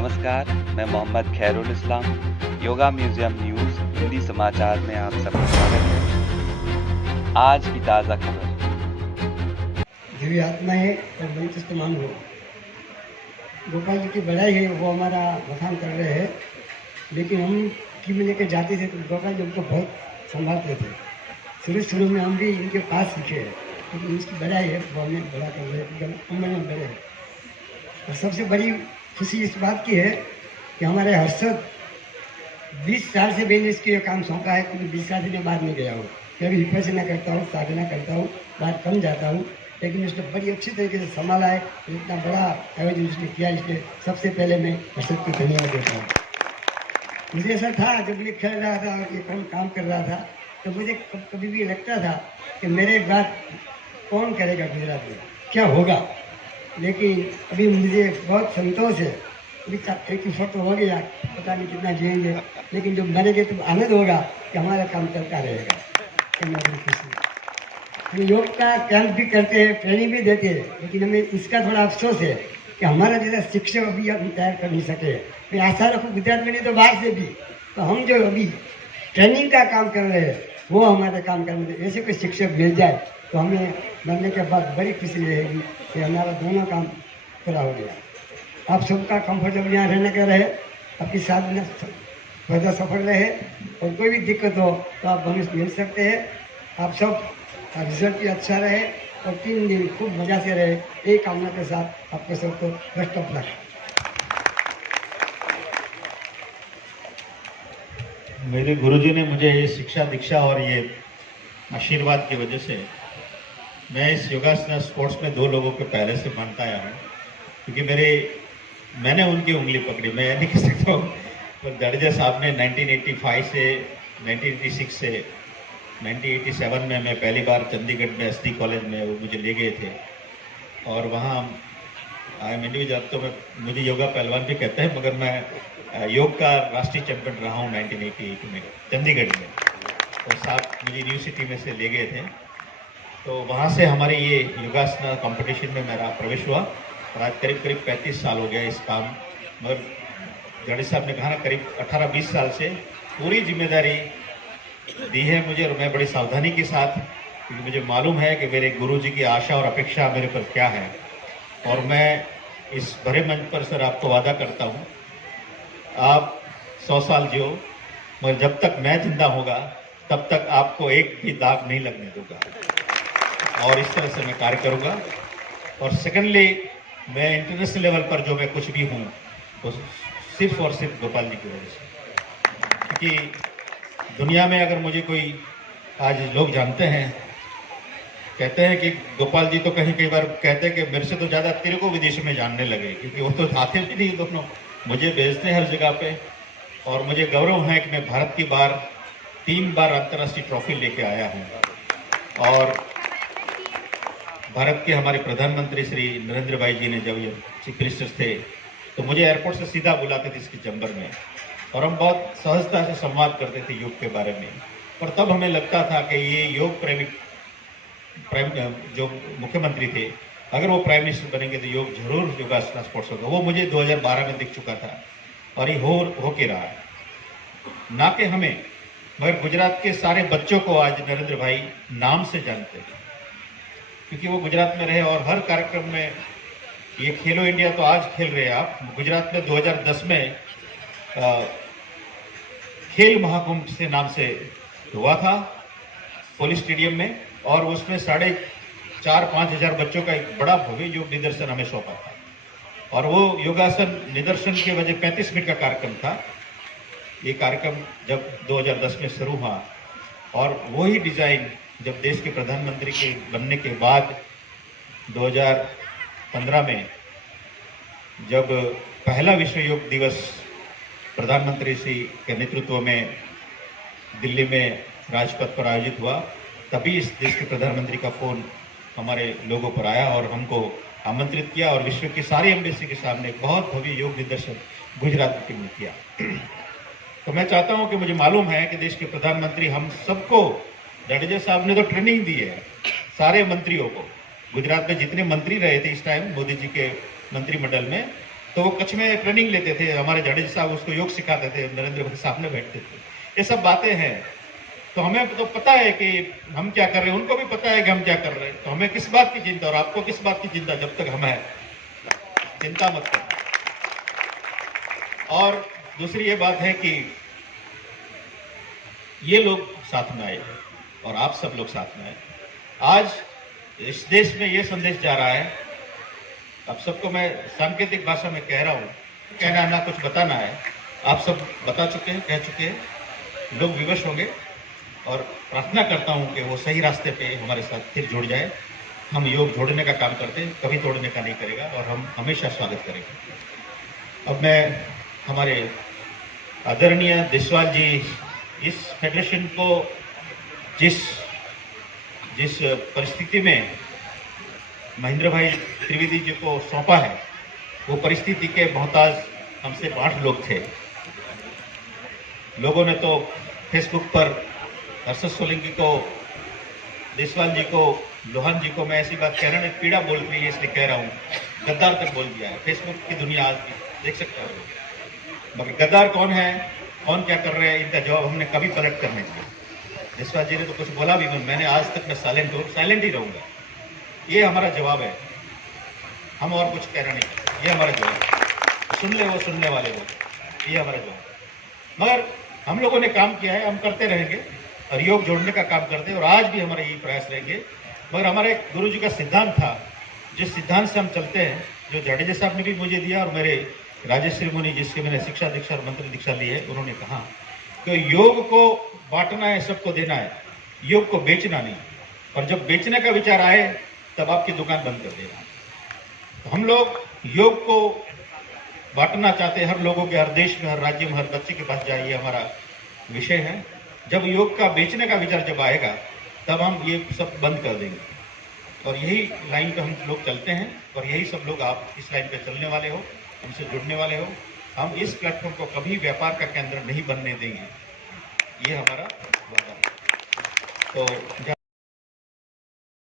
नमस्कार, मैं मोहम्मद खैरुल इस्लाम, yoga museum news Hindi समाचार में आप सबका स्वागत है। आज की ताज़ा खबर। देवी आत्माएं और मंच तमाम हो। गोपाल जी की बड़ाई है, वो हमारा बखान कर रहे हैं, लेकिन हम टीम में लेकर जाते थे तो गोपाल जी हमको बहुत संभालते थे। शुरू में हम भी इनके पास सीखे हैं, लेकिन इसकी बड़ाई है, वो हमें बड़ा कर रहे हैं, एकदम उम्र में बड़े हैं। और सबसे बड़ी खुशी इस बात की है कि हमारे हर्षद 20 साल से मैंने इसके काम सौंपा है, क्योंकि 20 साल से मैं बाहर नहीं गया हूँ। मैं भी विपसना करता हूँ, साधना करता हूँ, बाहर कम जाता हूँ, लेकिन उसने बड़ी अच्छी तरीके से संभाला है। इतना बड़ा आयोजन उसने किया, इसलिए सबसे पहले मैं हर्षद को धन्यवाद देता हूँ। मुझे ऐसा था, जब ये खेल रहा था और ये कौन काम कर रहा था, तो मुझे कभी भी लगता था कि मेरे बाद कौन करेगा गुजरात में, क्या होगा। लेकिन अभी मुझे बहुत संतोष है। अभी एक ही फोटो हो गया, पता नहीं कितना जिएंगे, लेकिन जब मरेंगे तो आनंद होगा कि हमारा काम चलता रहेगा। हम योग का कैंप भी करते हैं, ट्रेनिंग भी देते हैं, लेकिन हमें इसका थोड़ा अफसोस है कि हमारा जैसा शिक्षक अभी हम तैयार कर नहीं सके। मैं आशा रखूँ गुजरात में नहीं तो बाहर से भी, तो हम जो अभी ट्रेनिंग का काम कर रहे हैं वो हमारा काम करने में ऐसे कोई शिक्षक मिल जाए तो हमें बनने के बाद बड़ी खुशी रहेगी कि हमारा दोनों काम पूरा हो गया। आप सबका कंफर्टेबल यहाँ रहने का रहे, आपकी साथ में ज़्यादा सफल रहे, और कोई भी दिक्कत हो तो आप हमें मिल सकते हैं। आप सब रिजल्ट भी अच्छा रहे और 3 दिन खूब मज़ा से रहे, यही कामना के साथ आपको सबको बेस्ट ऑफ लक। मेरे गुरुजी ने मुझे ये शिक्षा दीक्षा और ये आशीर्वाद की वजह से मैं इस योगासना स्पोर्ट्स में 2 लोगों के पहले से मानता आया हूँ, क्योंकि मैंने उनकी उंगली पकड़ी। मैं नहीं कह सकता हूँ, पर जडेजा साहब ने 1985 से 1986 से 1987 में मैं पहली बार चंडीगढ़ में SD कॉलेज में वो मुझे ले गए थे, और वहाँ आई एम इंडिविजुअल। तो मुझे योगा पहलवान भी कहते हैं, मगर मैं योग का राष्ट्रीय चैंपियन रहा हूँ 1988 में चंडीगढ़ में। तो साहब मुझे यूनिवर्सिटी में से ले गए थे, तो वहाँ से हमारे ये योगासना कंपटीशन में मेरा प्रवेश हुआ, और आज करीब 35 साल हो गया इस काम। मगर जडेजा साहब ने कहा ना, करीब 18-20 साल से पूरी जिम्मेदारी दी है मुझे, और मैं बड़ी सावधानी के साथ, क्योंकि मुझे मालूम है कि मेरे गुरुजी की आशा और अपेक्षा मेरे पर क्या है। और मैं इस भरे मंच पर सर आपको वादा करता हूँ, आप 100 साल जियो, मगर जब तक मैं जिंदा होगा तब तक आपको एक भी दाग नहीं लगने दूंगा, और इस तरह से मैं कार्य करूंगा। और सेकेंडली, मैं इंटरनेशनल लेवल पर जो मैं कुछ भी हूँ वो सिर्फ और सिर्फ गोपाल जी की वजह से। क्योंकि दुनिया में अगर मुझे कोई, आज लोग जानते हैं, कहते हैं कि गोपाल जी तो कई बार कहते हैं कि मेरे से तो ज़्यादा तेरे को विदेश में जानने लगे, क्योंकि वो तो आते भी नहीं, दोनों मुझे भेजते हैं हर जगह पे। और मुझे गौरव है कि मैं भारत की 3 बार अंतर्राष्ट्रीय ट्रॉफी लेके आया हूँ। और भारत के हमारे प्रधानमंत्री श्री नरेंद्र भाई जी ने जब ये चीफ मिनिस्टर थे तो मुझे एयरपोर्ट से सीधा बुलाते थे इसके चैम्बर में, और हम बहुत सहजता से संवाद करते थे योग के बारे में। और तब हमें लगता था कि ये योग प्रेमी जो मुख्यमंत्री थे, अगर वो प्राइम मिनिस्टर बनेंगे तो योग जरूर योगासना स्पोर्ट्स होगा। वो मुझे 2012 में दिख चुका था, और ये हो के रहा है। ना कि हमें, मगर गुजरात के सारे बच्चों को आज नरेंद्र भाई नाम से जानते हैं, क्योंकि वो गुजरात में रहे। और हर कार्यक्रम में ये खेलो इंडिया तो आज खेल रहे हैं आप, गुजरात में 2010 में खेल महाकुंभ से नाम से हुआ था पोलिस स्टेडियम में, और उसमें 4,500 हजार बच्चों का एक बड़ा भव्य योग निदर्शन हमें सौंपा था। और वो योगासन निदर्शन के वजह 35 मिनट का कार्यक्रम था। ये कार्यक्रम जब 2010 में शुरू हुआ, और वही डिज़ाइन जब देश के प्रधानमंत्री के बनने के बाद 2015 में जब पहला विश्व योग दिवस प्रधानमंत्री श्री के नेतृत्व में दिल्ली में राजपथ पर आयोजित हुआ, तभी इस देश के प्रधानमंत्री का फ़ोन हमारे लोगों पर आया और हमको आमंत्रित किया, और विश्व की सारी एम्बेसी के सामने बहुत भव्य योग निदर्शन गुजरात की टीम ने किया। तो मैं चाहता हूं कि, मुझे मालूम है कि देश के प्रधानमंत्री हम सबको, जडेजा साहब ने तो ट्रेनिंग दी है सारे मंत्रियों को। गुजरात में जितने मंत्री रहे थे इस टाइम मोदी जी के मंत्रिमंडल में, तो वो कच्छ में ट्रेनिंग लेते थे, हमारे जडेजा साहब उसको योग सिखाते थे, नरेंद्र भाई सामने बैठते थे। ये सब बातें हैं, तो हमें तो पता है कि हम क्या कर रहे हैं, उनको भी पता है कि हम क्या कर रहे हैं। तो हमें किस बात की चिंता, और आपको किस बात की चिंता, जब तक हम हैं चिंता मत करो। और दूसरी ये बात है कि ये लोग साथ में आए और आप सब लोग साथ में आए। आज इस देश में ये संदेश जा रहा है, आप सबको मैं सांकेतिक भाषा में कह रहा हूँ, कहना ना कुछ बताना है, आप सब बता चुके हैं, कह चुके हैं, लोग विवश होंगे और प्रार्थना करता हूँ कि वो सही रास्ते पे हमारे साथ फिर जुड़ जाए। हम योग जोड़ने का काम करते हैं, कभी तोड़ने का नहीं करेगा, और हम हमेशा स्वागत करेंगे। अब मैं हमारे आदरणीय देशवाल जी इस फेडरेशन को जिस परिस्थिति में महेंद्र भाई त्रिवेदी जी को सौंपा है, वो परिस्थिति के मोहताज हमसे 8 लोग थे। लोगों ने तो फेसबुक पर हर्षद सोलंकी को, देशवाल जी को, लोहान जी को, मैं ऐसी बात कहना नहीं, पीड़ा बोल रही है इसलिए कह रहा हूँ, गद्दार तक बोल दिया है। फेसबुक की दुनिया आज भी देख सकता है, मगर गद्दार कौन है, कौन क्या कर रहे हैं, इनका जवाब हमने कभी पलट कर नहीं दिया। देशवाल जी ने तो कुछ बोला भी, मैंने आज तक मैं साइलेंट ही रहूंगा। ये हमारा जवाब है, हम और कुछ कहना नहीं, ये हमारा जवाब है। सुन ले वो सुनने वाले लोग, ये हमारा जवाब। मगर हम लोगों ने काम किया है, हम करते रहेंगे और योग जोड़ने का काम करते हैं, और आज भी हमारे यही प्रयास रहेंगे। मगर हमारे गुरु जी का सिद्धांत था, जिस सिद्धांत से हम चलते हैं, जो जडेजा साहब ने भी मुझे दिया और मेरे राजेश्री मुनि जिसके मैंने शिक्षा दीक्षा और मंत्र दीक्षा ली है, उन्होंने कहा कि योग को बांटना है, सबको देना है, योग को बेचना नहीं। और जब बेचने का विचार आए तब आपकी दुकान बंद कर देना। तो हम लोग योग को बांटना चाहते हैं, हर लोगों के, हर देश में, हर राज्य में, हर बच्चे के पास जाइए, हमारा विषय है। जब योग का बेचने का विचार जब आएगा तब हम ये सब बंद कर देंगे, और यही लाइन पे हम लोग चलते हैं, और यही सब लोग आप इस लाइन पे चलने वाले हो, हमसे जुड़ने वाले हो। हम इस प्लेटफॉर्म को कभी व्यापार का केंद्र नहीं बनने देंगे, ये हमारा वादा है। तो